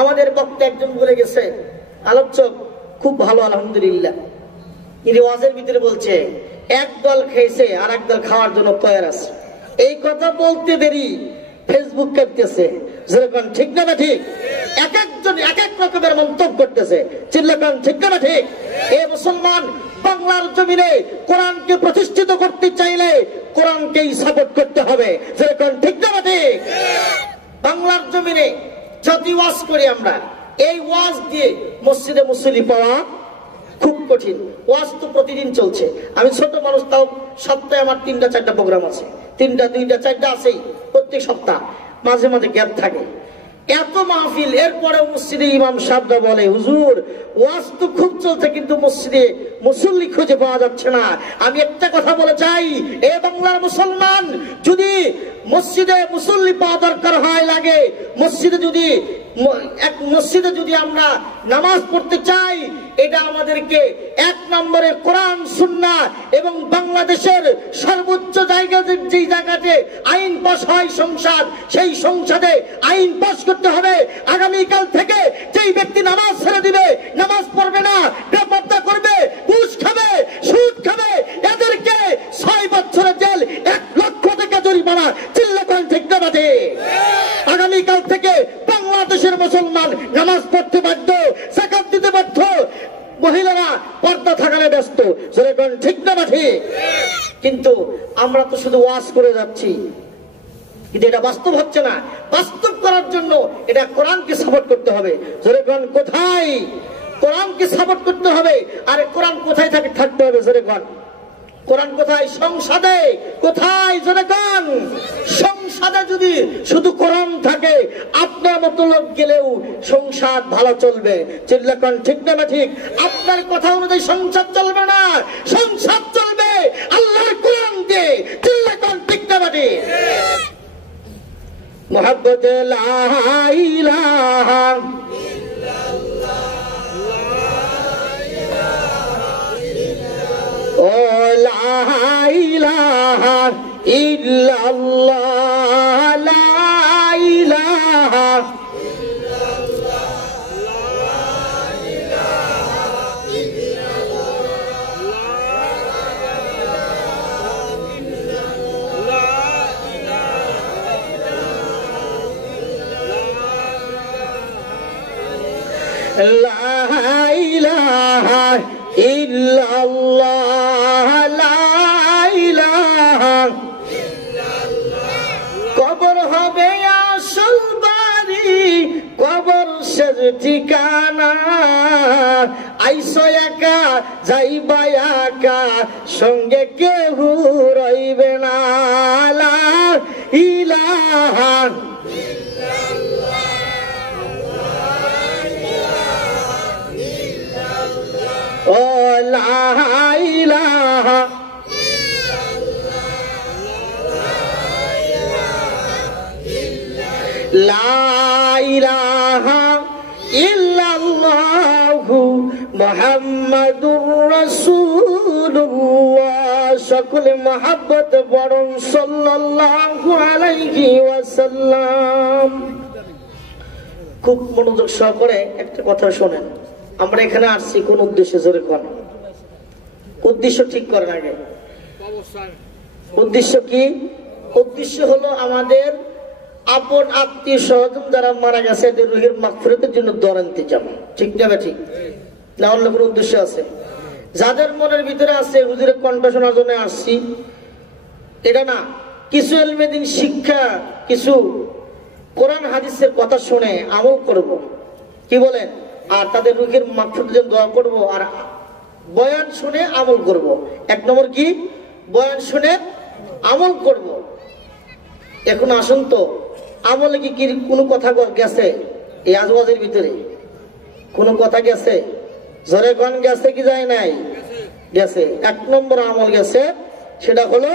আমাদের বক্তা একজন বলে গেছে, আলোচক খুব ভালো আলহামদুলিল্লাহ, কিন্তু ওয়াজের ভিতরে বলছে এক দল খেয়েছে আর এক দল খাওয়ার জন্য তৈরি আছে। এই কথা বলতে দেরি ফেসবুক কাঁপতেছে। যেরকম ঠিক না ঠিক? এক একজন এক এক রকমের মন্তব্য করতেছে। চিল্লাকান ঠিক না ঠিক? এ মুসলমান, বাংলার জমিনে কোরআনকে প্রতিষ্ঠিত করতে চাইলে কোরআনকেই সাপোর্ট করতে হবে। যেরকম ঠিক না ঠিক? বাংলার জমিনে যদি ওয়াজ করি আমরা, এই ওয়াজ দিয়ে মসজিদে মুসল্লি পাওয়া খুব কঠিন। ওয়াজ তো প্রতিদিন চলছে। আমি ছোট মানুষ, তাও সপ্তাহে আমার 3টা-4টা প্রোগ্রাম আছে, 3টা 2টা 4টা আছেই প্রত্যেক সপ্তাহ, মাঝে মাঝে গ্যাপ থাকে। এত মাহফিল, এরপরে মসজিদে ইমাম সাহেবরা বলে হুজুর ওয়াজ তো খুব চলছে কিন্তু মসজিদে মুসল্লি খুঁজে পাওয়া যাচ্ছে না। আমি একটা কথা বলে চাই, এ বাংলার মুসলমান, যদি মসজিদে মুসল্লি পাওয়া দরকার হয় লাগে, মসজিদে যদি আমরা নামাজ পড়তে চাই, এটা আমাদেরকে 1 নম্বরে কোরআন সুন্নাহ এবং বাংলাদেশের সর্বোচ্চ জায়গা, যেই জায়গাতে আইন পাস হয় সংসদ, সেই সংসদে আইন পাস করতে হবে। আগামীকাল থেকে যেই ব্যক্তি নামাজ ছেড়ে দিবে, নামাজ পড়বে না, বেপরদা করবে, ঘুষ খাবে, সুদ খাবে, এদেরকে 6 বছরের জেল, 1 লক্ষ টাকা জরিমানা। চিল্লাকান ঠিক না বাজে? আগামীকাল থেকে বাংলাদেশের মুসলমান নামাজ পড়তে বাধ্য, যাকাত দিতে বাধ্য, মহিলারা পর্দা থাকালে ব্যস্ত। যেরকম ঠিক না ঠিক? কিন্তু আমরা তো শুধু ওয়াজ করে যাচ্ছি, কিন্তু এটা বাস্তব হচ্ছে না। বাস্তব করার জন্য এটা কোরআনকে সাপোর্ট করতে হবে। যেরকম কোথায় কোরআনকে সাপোর্ট করতে হবে, আর কোরআন কোথায় থাকতে হবে? যেরকম কোরআন কোথায়? সংসদে। কোথায়? যেরকম সংসদে যদি শুধু কোরআন থাকে, আপনার মতো লোক গেলেও সংসদ ভালো চলবে। চিল্লাকান ঠিক না ঠিক? আপনার কথা অনুযায়ী সংসদ চলবে না, সংসদ চলবে আল্লাহর কোরআন দিয়ে। চিল্লাকান ঠিক না ঠিক? মুহাব্বতে লা ইলাহা ও লা ইলাহা ইল্লাল্লাহ, লা ইলাহা লা ইলাহা ইল্লাল্লাহ, লা ইলাহা। কবর হবে আসল বাড়ি, কবর শেষ ঠিকানা। আইসো একা যাইবা একা, সঙ্গে কেউ রইবে না। লা ইলাহা ও লা ইলাহা লা ইলাহা ইল্লাল্লাহু মুহাম্মাদুর রাসূলুল্লাহ সকলে মহাব্বত বরং সাল্লাল্লাহু আলাইহি ওয়াসাল্লাম। খুব মনোযোগ সহকারে একটা কথা শোনেন। আমরা এখানে আসছি কোন উদ্দেশ্যে? জোরে কোন উদ্দেশ্য ঠিক করেন আগে। উদ্দেশ্য কি? উদ্দেশ্য হলো আমাদের আপন আত্মীয় স্বজন যারা মারা গেছে এদের রুহের মাগফিরাতের জন্য দোয়া আনতে যাবো। ঠিক না ঠিক না? অন্য কোনো উদ্দেশ্য আছে? যাদের মনের ভিতরে আছে হুজুরের কণ্ঠ শোনার জন্য আসছি এটা না, কিছু ইলমে দ্বীন শিক্ষা, কিছু কোরআন হাদিসের কথা শুনে আমল করব, কি বলেন? আর তাদের রুহের মাগফিরাতের জন্য দোয়া করব, আর বয়ান শুনে আমল করব। এক নম্বর কি? বয়ান শুনে আমল করব। এখন আসুন তো, আমলে কি কোনো কথা গেছে? এই আজওয়াজের ভিতরে কোনো কথা গেছে? জোরে কোন গেছে কি যায় নাই? গেছে। এক নম্বর আমল গেছে, সেটা হলো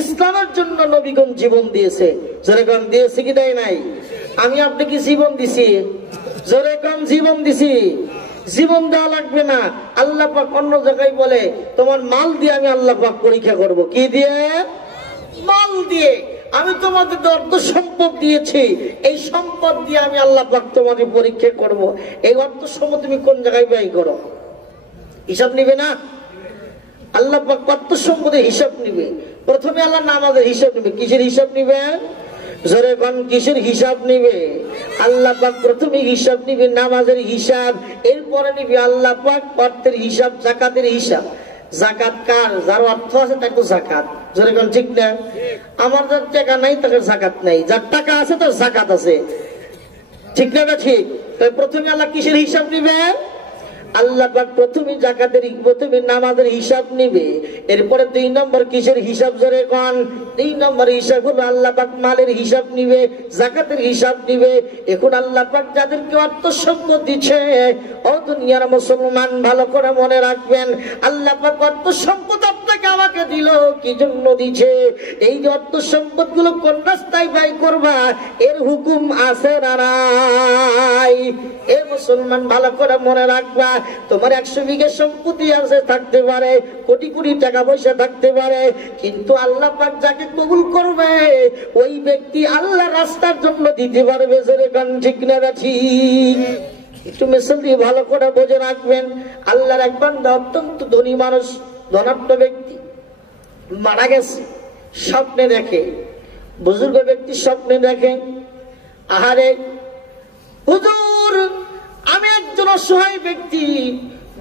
ইসলামের জন্য নবীগণ জীবন দিয়েছে। জোরে কোন দিয়েছে কি দেয় নাই? আমি আপনি কি জীবন দিছি? জোরে কোন জীবন দিছি। জীবন দেওয়া লাগবে না। আল্লাহ পাক অন্য জায়গায় বলে তোমার মাল দিয়ে আমি আল্লাহ পাক পরীক্ষা করব। কি দিয়ে? মাল দিয়ে। আমি তোমাদের অর্থ সম্পদ দিয়েছি, এই সম্পদ দিয়ে আমি আল্লাহ পাক তোমাদের পরীক্ষা করব। এই অর্থ সম্পদ তুমি কোন জায়গায় ব্যয় করো? হিসাব নিবে না? আল্লাহ পাক অর্থ সম্পদের হিসাব নিবে। প্রথমে আল্লাহ নামাজের হিসাব নিবে। কিসের হিসাব নিবে? জোরে কোন কিসের হিসাব নিবে? আল্লাহ পাক প্রথমে হিসাব নিবে নামাজের হিসাব, এরপরে নিবে আল্লাহ পাক অর্থের হিসাব, যাকাতের হিসাব। যাকাত কার? যার অর্থ আছে তাকে যাকাত। জোরে কোন ঠিক না? আমার যার টাকা নাই তাকে যাকাত নাই, যার টাকা আছে তার যাকাত আছে। ঠিক না? ঠিক। প্রথমে আল্লাহ কিসের হিসাব নিবে? আল্লাহ পাক প্রথমে যাকাতের, প্রথমে নামাজের হিসাব নিবে, এরপরে 2 নম্বর কিসের হিসাব? জোরে কোন 2 নম্বর হিসাব হলো আল্লাহ পাক মালের হিসাব নিবে, যাকাতের হিসাব নিবে। এখন আল্লাহ পাক যাদেরকে অর্থ সম্পদ দিচ্ছে, ও দুনিয়ার মুসলমান ভালো করে মনে রাখবেন, আল্লাহ পাক অর্থ সম্পদ আপনাকে আমাকে দিল কি জন্য দিছে? এই যে অর্থ সম্পদ গুলো কোন রাস্তায় ব্যয় করবা এর হুকুম আছে না নাই? এ মুসলমান ভালো করে মনে রাখবা, তোমার 100 বিঘা সম্পত্তি আছে, থাকতে পারে, কোটি কোটি টাকা পয়সা থাকতে পারে, কিন্তু আল্লাহ পাক যাকে কবুল করবে ওই ব্যক্তি আল্লাহ রাস্তার জন্য দিতে পারবে। জোরে কোন ঠিক না ঠিক? একটু মিশাল দিয়ে ভালো করে বুঝে রাখবেন। আল্লাহর এক বান্দা অত্যন্ত ধনী মানুষ, ধনাঢ্য ব্যক্তি, মারা গেছে। স্বপ্নে দেখে, বুজুর্গ ব্যক্তি স্বপ্নে দেখে, আহারে হুজুর আমি একজন অসহায় ব্যক্তি,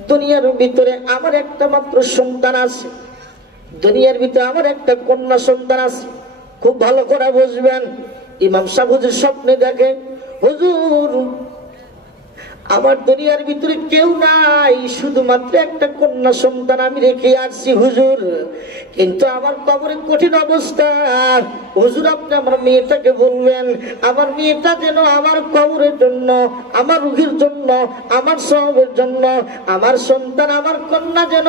দুনিয়ার ভিতরে আমার একটা মাত্র সন্তান আছে, দুনিয়ার ভিতরে আমার একটা কন্যা সন্তান আছে। খুব ভালো করে বুঝবেন। ইমাম সাহেব হুজুর স্বপ্নে দেখে, হুজুর আমার দুনিয়ার ভিতরে কেউ নাই, শুধুমাত্র একটা কন্যা সন্তান আমি রেখে আসছি হুজুর, কিন্তু আমার কবরে কঠিন অবস্থা। হুজুর আপনি আমার মেয়েটাকে বলবেন, আমার মেয়েটা যেন আমার কবরের জন্য, আমার রুহের জন্য, আমার সওয়াবের জন্য, আমার সন্তান, আমার কন্যা যেন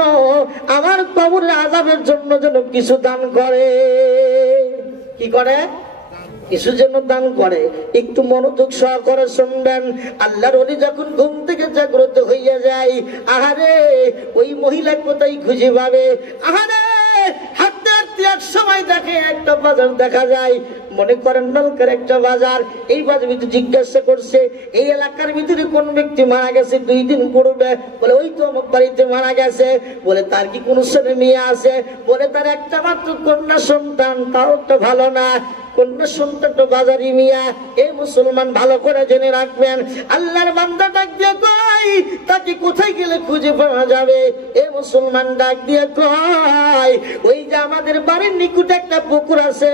আমার কবরের আযাবের জন্য যেন কিছু দান করে। কি করে? কিছু যেন দান করে। একটু মনোযোগ সহকারে শুনবেন। আল্লাহর ওলি যখন ঘুম থেকে জাগ্রত হইয়া যায়, আহারে ওই মহিলা কোথায় খুঁজে পাবে? আহারে হাঁটতে হাঁটতে এক সময় দেখে একটা বাজার দেখা যায়, মনে করেন নলকার একটা বাজার। এই বাজার ভিতরে জিজ্ঞাসা করছে এই এলাকার ভিতরে কোন ব্যক্তি মারা গেছে 2 দিন পূর্বে? বলে ওই তো আমার বাড়িতে মারা গেছে। বলে তার কি কোনো ছেলে মেয়ে আছে? বলে তার একটা মাত্র কন্যা সন্তান, তাও তো ভালো না, কন্যা সন্তানটা বাজারি মিয়া। এই মুসলমান ভালো করে জেনে রাখবেন। আল্লাহর বান্দা ডাক দিয়ে কয় তাকে কোথায় গেলে খুঁজে পাওয়া যাবে? এ মুসলমান ডাক দিয়ে কয় ওই যে আমাদের বাড়ির নিকটে একটা পুকুর আছে,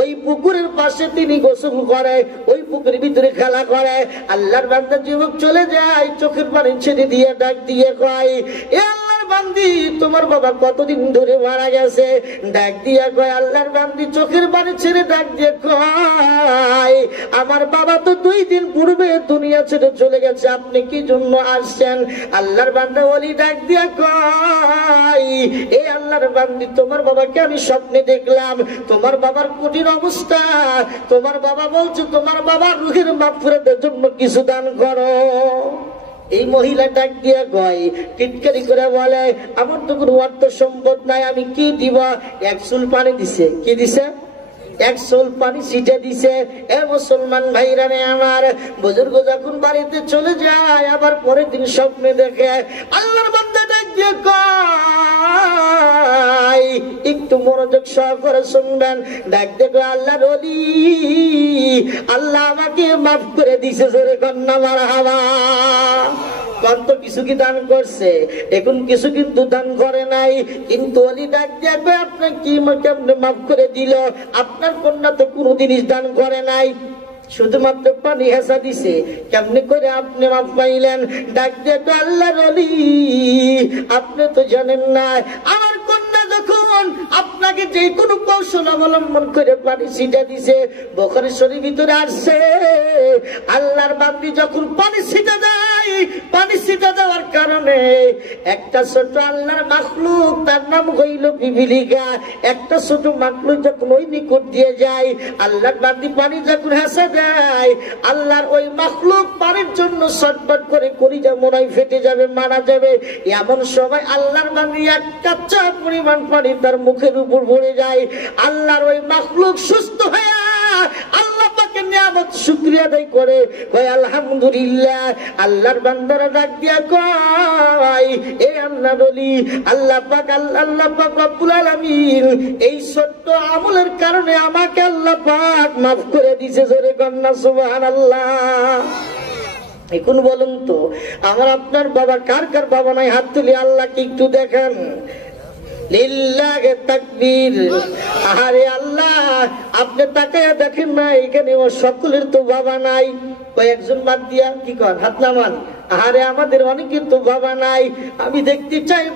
ওই পুকুরের পাশে তিনি গোসল করে, ওই পুকুরের ভিতরে খেলা করে। আল্লাহর বান্দা যুবক চলে যায়, চোখের পানি ছেড়ে দিয়ে ডাক দিয়ে কয় এ আল্লাহর বান্দি তোমার বাবা কতদিন ধরে মারা গেছে? ডাক দিয়ে কয় আল্লাহর বান্দি চোখের পানি ছেড়ে ডাক দিয়ে কয় আমার বাবা তো 2 দিন পূর্বে দুনিয়া ছেড়ে চলে গেছে, আপনি কি জন্য আসছেন? আল্লাহর বান্দা ওলি ডাক দিয়ে কয় এ আল্লাহর বান্দি তোমার বাবাকে আমি স্বপ্নে দেখলাম, তোমার বাবার কঠিন অবস্থা, তোমার বাবা বলছে তোমার বাবার রুহের মাগফিরাতের জন্য কিছু দান করো। এই মহিলা ডাক দিয়ে কয়, টিটকারি করে বলে, আমার তো কোনো অর্থ সম্পদ নাই, আমি কি দিব? এক চুল পানি দিছে। কি দিছে? এক চুল পানি ছিটে দিছে। এ মুসলমান ভাইরা রে আমার, বুজুর্গ যখন বাড়িতে চলে যায়, আবার পরের দিন স্বপ্নে দেখে আল্লাহর বান্দা ডাক দিয়ে কয়, একটু মনোযোগ সহকারে শুনবেন, ডাক দেখো আল্লাহর ওলি, আল্লাহ আমাকে মাফ করে দিছে। জোরে কন্যা মারহাবা। কত কিছু কি দান করছে, এখন কিছু কিন্তু দান করে নাই, কিন্তু ওলি ডাক দিয়ে আপনার কি কেমনে মাফ করে দিল? আপনার কন্যা তো কোনো জিনিস দান করে নাই, শুধুমাত্র পানি হেসা দিছে, কেমনি করে আপনি মাফ পাইলেন? ডাক দিয়ে আল্লাহর ওলি, আপনি তো জানেন না, আমার কন্যা যখন আপনাকে যে কোনো কৌশল অবলম্বন করে পানি ছিটা দিছে, বুখারী শরীফের ভিতরে আসছে, আল্লাহর বান্দি যখন পানি ছিটা দেয়, পানি ছিটা দেওয়ার কারণে একটা ছোট আল্লাহর মাখলুক, তার নাম হইল পিপিলিকা, একটা ছোট মাখলুক যখন ওই নিকট দিয়ে যায়, আল্লাহর বান্দি পানি যখন হেসা দেয়, আল্লাহর ওই মাখলুক পানির জন্য ছটফট করে কলিজা মোড়াই ফেটে যাবে, মারা যাবে। এমন সময় আল্লাহর বান্দি এক কাচ্চা পরিমাণ পানি তার মুখের উপর ভরে যায়, আল্লাহর ওই মাখলুক সুস্থ হয়ে আল্লাহ পাকের নিয়ামত শুকরিয়া আদায় করে, কয় আলহামদুলিল্লাহ। আল্লাহর বান্দারা ডাক দিয়া কয়, এ আল্লাহর ওলি, আল্লাহ পাক রব্বুল আলামিন এই ছোট্ট আমলের কারণে আমাকে আল্লাহ পাক মাফ করে দিয়েছে। জোরে কন্যা সুবহানাল্লাহ। এখন বলুন তো, আমার আপনার বাবা কার কার বাবা নাই? হাত তুলি আল্লাহকে একটু দেখেন। লিল্লাহে তাকবীর। আরে আল্লাহ, আপনি তাকায়া দেখেন না, এখানে ও সকলের তো বাবা নাই, কয়েকজন বাদ দিয়া কি কর হাত নামান। আরে আমাদের অনেকের তো বাবা নাই, আমি দেখতে চাই